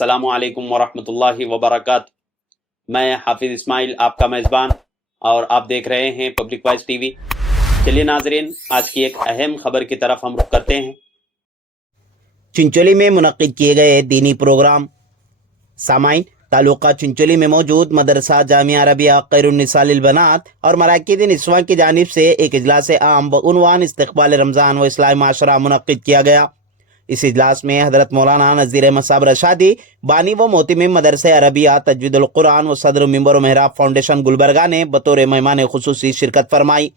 अस्सलामु अलैकुम वरहमतुल्लाहि वबरकातुहू। मैं हाफिज़ इस्माइल आपका मेज़बान और आप देख रहे हैं पब्लिक वॉइस टीवी। चलिए नाजरीन, आज की एक अहम खबर की तरफ हम रुख करते हैं। चिंचोली में मुनक्किद किए गए दीनी प्रोग्राम। सामाइन, तालुका चिंचोली में मौजूद मदरसा जामिया अरबिया खैरुन्निसा लिल बनात और मराकिद निस्वां की जानिब से एक इजलास आम बउनवान इस्तक़बाल रमज़ान व इस्लाही माशरा मुनक्किद किया गया। इस इजलास में हज़रत मौलाना नज़ीर अहमद साहब रशादी, बानी व मोहतमिम मदरसा अरबिया तजवीदुल कुरान व सदर मिंबर व मेहराब फाउंडेशन गुलबर्गा ने बतौर मेहमान खुसूसी शिरकत फरमाई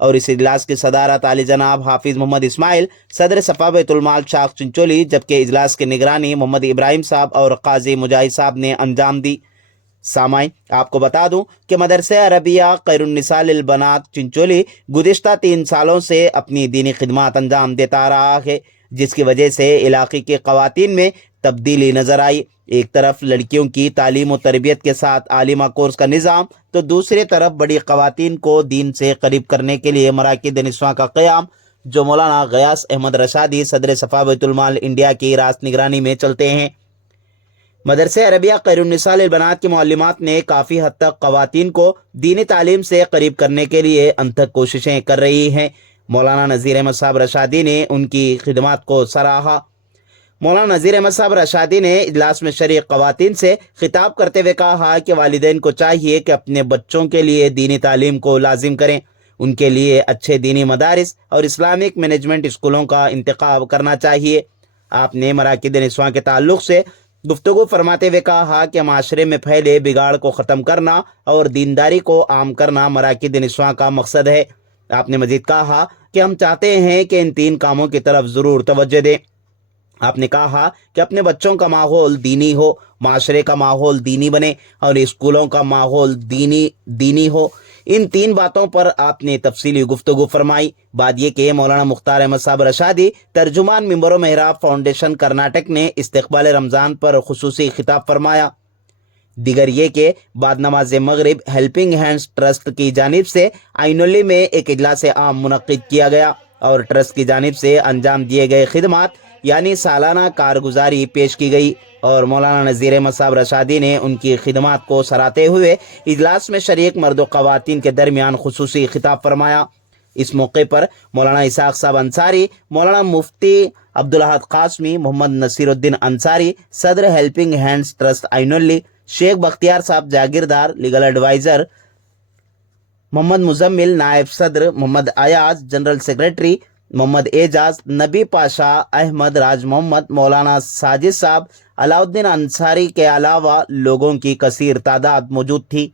और इस इजलास की सदारत आली जनाब हाफिज़ मोहम्मद इस्माइल सदर सफ़ा बैतुल माल शाख चिंचोली, जबकि इजलास की निगरानी मोहम्मद इब्राहिम साहब और काजी मुजाहिद साहब ने अंजाम दी। सामाइन, आपको बता दूं कि मदरसा अरबिया खैरुन्निसा लिल बनात चिंचोली गुज़िश्ता 3 सालों से अपनी दीनी खिदमत अंजाम देता रहा है, जिसकी वजह से इलाके के ख़वातीन में तब्दीली नज़र आई। एक तरफ लड़कियों की तालीम और तरबियत के साथ आलिमा कोर्स का निज़ाम, तो दूसरी तरफ बड़ी ख़वातीन को दीन से करीब करने के लिए मराकिद निस्वां का क़याम, जो मौलाना गयास अहमद रशादी सदर सफ़ा बैतुल माल इंडिया की रास्त निगरानी में चलते हैं। मदरसा अरबिया खैरुन्निसा लिल बनात की मुअल्लिमात ने काफ़ी हद तक ख़वातीन को दीनी तालीम से करीब करने के लिए अनथक कोशिशें कर रही हैं। मौलाना नज़ीर अहमद साहब रशादी ने उनकी खिदमत को सराहा। मौलाना नज़ीर अहमद साहब रशादी ने इजलास में शरीक ख़वातीन से खिताब करते हुए कहा कि वालिदैन को चाहिए कि अपने बच्चों के लिए दीनी तालीम को लाजिम करें, उनके लिए अच्छे दीनी मदारिस और इस्लामिक मैनेजमेंट स्कूलों का इंतखाब करना चाहिए। आपने मराकिद निस्वां के ताल्लुक़ से गुफ्तगू फरमाते हुए कहा कि माशरे में फैले बिगाड़ को ख़त्म करना और दीनदारी को आम करना मराकिद निस्वां का मकसद है। आपने मजीद कहा कि हम चाहते हैं कि इन 3 कामों की तरफ ज़रूर तवज्जो दें। आपने कहा कि अपने बच्चों का माहौल दीनी हो, माशरे का माहौल दीनी बने और स्कूलों का माहौल दीनी हो। इन 3 बातों पर आपने तफसीली गुफ्तगू फरमाई। बात यह कि मौलाना मुख्तार अहमद साहब रशादी तर्जुमान मिंबर व मेहराब फाउंडेशन कर्नाटक ने इस्तक़बाल रमज़ान पर खुसूसी खिताब फरमाया। दिगर ये कि बाद नमाज मगरिब हेल्पिंग हैंड्स ट्रस्ट की जानिब से आइनोली में एक इजलास आम मुनक्किद किया गया और ट्रस्ट की जानिब से अंजाम दिए गए खिदमात यानी सालाना कारगुजारी पेश की गई और मौलाना नज़ीर अहमद साहब रशादी ने उनकी खिदमात को सराहते हुए इजलास में शरीक मर्द व ख़वातीन के दरमियान खुसूसी खिताब फरमाया। इस मौके पर मौलाना इसाक साहब अंसारी, मौलाना मुफ्ती अब्दुल अहद कासमी, मोहम्मद नसीरुद्दीन अंसारी सदर helping hands trust Ainoli, Sheikh Bakhtiyar साहब जागीरदार लीगल एडवाइज़र, मोहम्मद मुजम्मिल नायब सदर, मोहम्मद अयाज जनरल सेक्रेटरी, मोहम्मद एजाज, नबी पाशा अहमद, राज मोहम्मद, मौलाना साजिद साहब, अलाउद्दीन अंसारी के अलावा लोगों की कसीर तादाद मौजूद थी।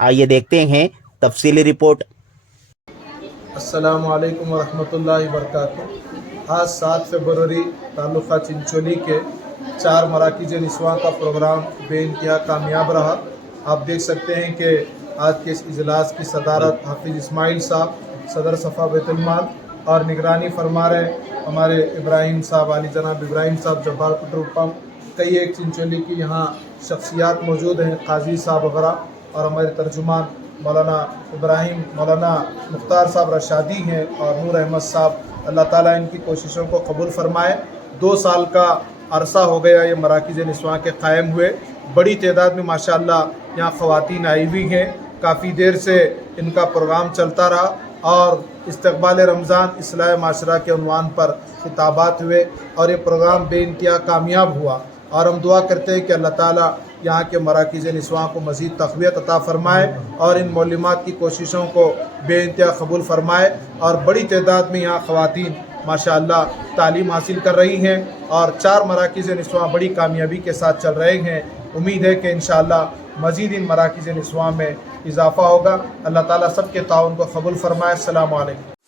आइए देखते हैं तफसीली रिपोर्ट। अस्सलामु अलैकुम वरहमतुल्लाहि वबरकातुहू। आज 7 फरवरी तालुका चिंचोली के 4 मराकिज़ निस्वां का प्रोग्राम बेइंतहा कामयाब रहा। आप देख सकते हैं कि आज के इस इजलास की सदारत हाफिज़ इस्माइल साहब सदर सफ़ा बैतुल माल और निगरानी फरमा रहे हमारे इब्राहिम साहब, आली जनाब इब्राहिम साहब जब्बार पेट्रोल पम्प। कई एक चिंचोली की यहाँ शख्सियात मौजूद हैं, काजी साहब वगैरह, और हमारे तर्जुमान मौलाना इब्राहिम, मौलाना मुख्तार साहब रशादी हैं और नूर अहमद साहब। अल्लाह ताला इनकी कोशिशों को कबूल फरमाए। 2 साल का अरसा हो गया ये मराकिज़ निस्वां के क़ायम हुए। बड़ी तादाद में माशाअल्लाह यहाँ ख़वातीन आई हुई हैं। काफ़ी देर से इनका प्रोग्राम चलता रहा और इस्तक़बाल रमज़ान इस्लाह माशरा के उन्वान पर खिताबात हुए और ये प्रोग्राम बेइंतहा कामयाब हुआ। और हम दुआ करते हैं कि अल्लाह ताला यहाँ के मराकिज़ निस्वां को मज़ीद तक़वियत अता फ़रमाए और इन मौलिमात की कोशिशों को बेइंतहा कबूल फ़रमाए। और बड़ी तादाद में यहाँ ख़वातीन माशाअल्लाह तालीम हासिल कर रही हैं और 4 मराकिज़ निस्वां बड़ी कामयाबी के साथ चल रहे हैं। उम्मीद है कि इंशाअल्लाह मज़ीद इन मराकिज़ निस्वां में इजाफ़ा होगा। अल्लाह ताला सब के ताउन को कबूल फ़रमाए। अस्सलामु अलैकुम।